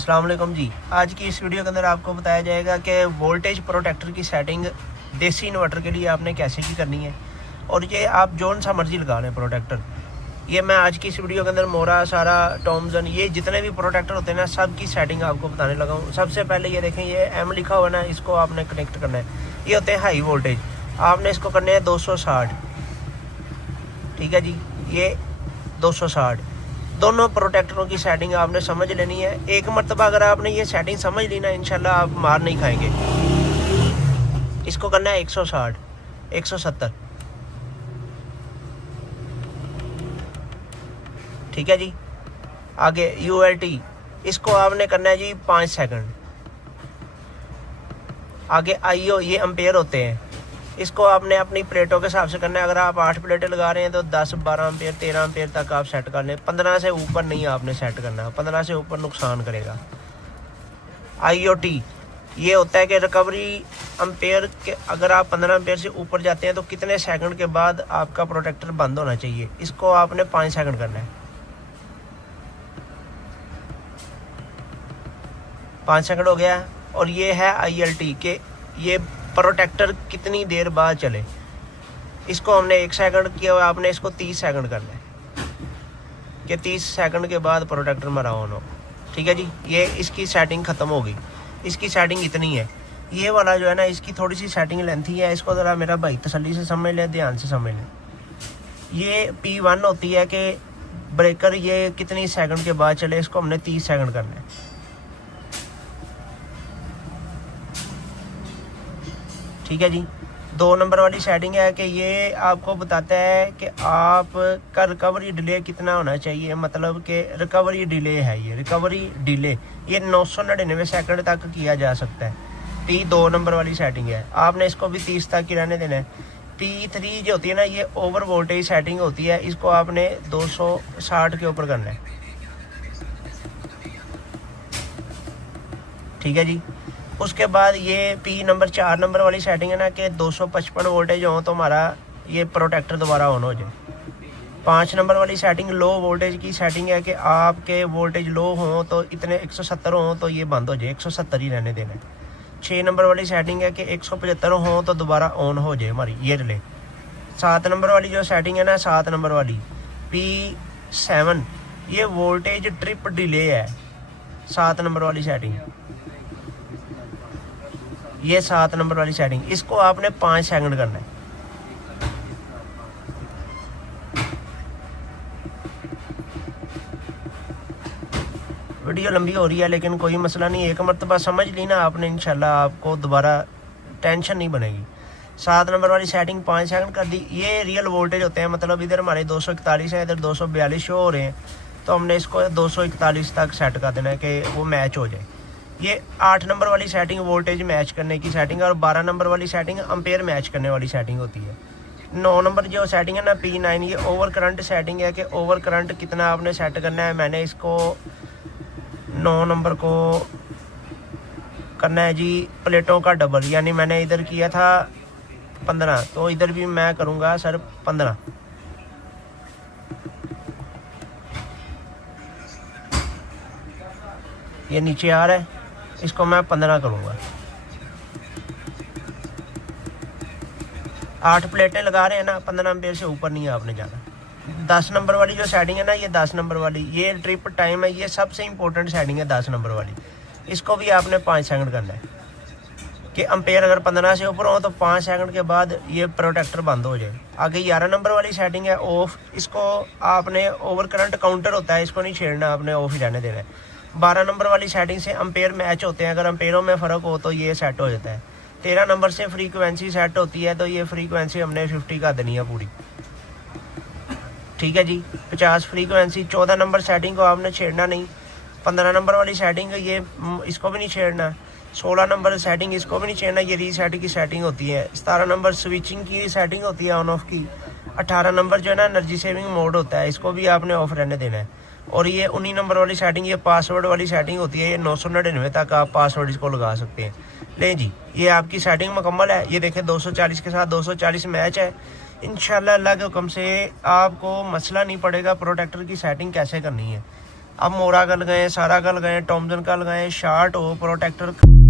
अस्सलाम वालेकुम जी। आज की इस वीडियो के अंदर आपको बताया जाएगा कि वोल्टेज प्रोटेक्टर की सेटिंग देसी इन्वर्टर के लिए आपने कैसे की करनी है और ये आप जोन सा मर्जी लगा लें प्रोटेक्टर। ये मैं आज की इस वीडियो के अंदर मोरा सारा टॉमसन ये जितने भी प्रोटेक्टर होते हैं ना सब की सेटिंग आपको बताने लगा हूँ। सबसे पहले ये देखें, ये एम लिखा हुआ ना, इसको आपने कनेक्ट करना है। ये होते हैं हाई वोल्टेज, आपने इसको करने हैं 260। ठीक है जी, ये 260 दोनों प्रोटेक्टरों की सेटिंग आपने समझ लेनी है। एक मरतबा अगर आपने ये सेटिंग समझ ली ना, इंशाल्लाह आप मार नहीं खाएंगे। इसको करना है 160 170। ठीक है जी। आगे ULT, इसको आपने करना है जी 5 सेकंड। आगे IO, ये एम्पेयर होते हैं, इसको आपने अपनी प्लेटों के हिसाब से करना है। अगर आप 8 प्लेटें लगा रहे हैं तो 10 12 एम्पेयर 13 एम्पेयर तक आप सेट कर लें। 15 से ऊपर नहीं आपने सेट करना, 15 से ऊपर नुकसान करेगा। IOT, ये होता है कि रिकवरी एम्पेयर के, अगर आप 15 एम्पेयर से ऊपर जाते हैं तो कितने सेकंड के बाद आपका प्रोटेक्टर बंद होना चाहिए, इसको आपने 5 सेकंड करना है। 5 सेकंड हो गया। और ये है ILT के, ये प्रोटेक्टर कितनी देर बाद चले, इसको हमने 1 सेकंड किया हुआ, आपने इसको 30 सेकंड करना है कि 30 सेकंड के बाद प्रोटेक्टर हमारा ऑन हो। ठीक है जी, ये इसकी सेटिंग ख़त्म होगी। इसकी सेटिंग इतनी है। ये वाला जो है ना, इसकी थोड़ी सी सेटिंग लेंथी है, इसको ज़रा मेरा भाई तसल्ली से समझ लें, ध्यान से समझ लें। ये P1 होती है कि ब्रेकर ये कितनी सेकंड के बाद चले, इसको हमने 30 सेकंड करना है। ठीक है जी। 2 नंबर वाली सेटिंग है कि ये आपको बताता है कि आपका रिकवरी डिले कितना होना चाहिए, मतलब कि रिकवरी डिले है, ये रिकवरी डिले ये 999 सेकंड तक किया जा सकता है। P2 नंबर वाली सेटिंग है, आपने इसको भी 30 तक ही रहने देना है। P3 जो होती है ना, ये ओवर वोल्टेज सेटिंग होती है, इसको आपने 260 के ऊपर करना है। ठीक है जी। उसके बाद ये P4 नंबर वाली सेटिंग है ना कि 255 वोल्टेज हो तो हमारा ये प्रोटेक्टर दोबारा ऑन हो जाए। 5 नंबर वाली सेटिंग लो वोल्टेज की सेटिंग है कि आपके वोल्टेज लो हो तो इतने 170 हो तो ये बंद हो जाए, 170 ही रहने देना है। 6 नंबर वाली सेटिंग है कि 175 हो तो दोबारा ऑन हो जाए हमारी ये रिले। 7 नंबर वाली जो सेटिंग है ना, 7 नंबर वाली P7, ये वोल्टेज ट्रिप डिले है। 7 नंबर वाली सेटिंग, ये 7 नंबर वाली सेटिंग, इसको आपने 5 सेकंड करना है। वीडियो लंबी हो रही है लेकिन कोई मसला नहीं, एक मरतबा समझ ली ना आपने, इंशाल्लाह आपको दोबारा टेंशन नहीं बनेगी। 7 नंबर वाली सेटिंग 5 सेकंड कर दी। ये रियल वोल्टेज होते हैं, मतलब इधर हमारे 241 है, इधर 242 शो हो रहे हैं, तो हमने इसको 241 तक सेट कर देना है कि वो मैच हो जाए। ये 8 नंबर वाली सेटिंग वोल्टेज मैच करने की सेटिंग है, और 12 नंबर वाली सेटिंग एम्पेयर मैच करने वाली सेटिंग होती है। 9 नंबर जो सेटिंग है ना P9, ये ओवर करंट सेटिंग है कि ओवर करंट कितना आपने सेट करना है। मैंने इसको 9 नंबर को करना है जी प्लेटों का डबल, यानी मैंने इधर किया था 15, तो इधर भी मैं करूँगा सर 15। ये नीचे आ रहा है, इसको मैं 15 करूँगा। 8 प्लेटें लगा रहे हैं ना, 15 एम्पेयर से ऊपर नहीं है आपने जाना। 10 नंबर वाली जो सेटिंग है ना, ये 10 नंबर वाली, ये ट्रिप टाइम है, ये सबसे इंपॉर्टेंट सेटिंग है 10 नंबर वाली। इसको भी आपने 5 सेकंड करना है कि एम्पेयर अगर 15 से ऊपर हो तो 5 सेकंड के बाद ये प्रोटेक्टर बंद हो जाए। आगे 11 नंबर वाली सेटिंग है ऑफ, इसको आपने ओवर करंट काउंटर होता है, इसको नहीं छेड़ना, आपने ऑफ ही रहने देना है। 12 नंबर वाली सेटिंग से एम्पेयर मैच होते हैं, अगर एम्पेयरों में फ़र्क हो तो ये सेट हो जाता है। 13 नंबर से फ्रीक्वेंसी सेट होती है, तो ये फ्रीक्वेंसी हमने 50 का देनी है पूरी। ठीक है जी, 50 फ्रीक्वेंसी। 14 नंबर सेटिंग को आपने छेड़ना नहीं। 15 नंबर वाली सेटिंग ये इसको भी नहीं छेड़ना। 16 नंबर सेटिंग इसको भी नहीं छेड़ना, ये रीसेट की सेटिंग होती है। 17 नंबर स्विचिंग की सेटिंग होती है ऑन ऑफ की। 18 नंबर जो है ना एनर्जी सेविंग मोड होता है, इसको भी आपने ऑफ रहने देना है। और ये 19 नंबर वाली सेटिंग, ये पासवर्ड वाली सेटिंग होती है, ये 999 तक आप पासवर्ड इसको लगा सकते हैं। लें जी, ये आपकी सेटिंग मुकम्मल है। ये देखें 240 के साथ 240 मैच है। इंशाल्लाह अल्लाह के हुक्म से आपको मसला नहीं पड़ेगा प्रोटेक्टर की सेटिंग कैसे करनी है। अब मोरा का लगाएं, सारा का लगाएं, टॉमसन का लगाएं, शार्ट हो, प्रोटेक्टर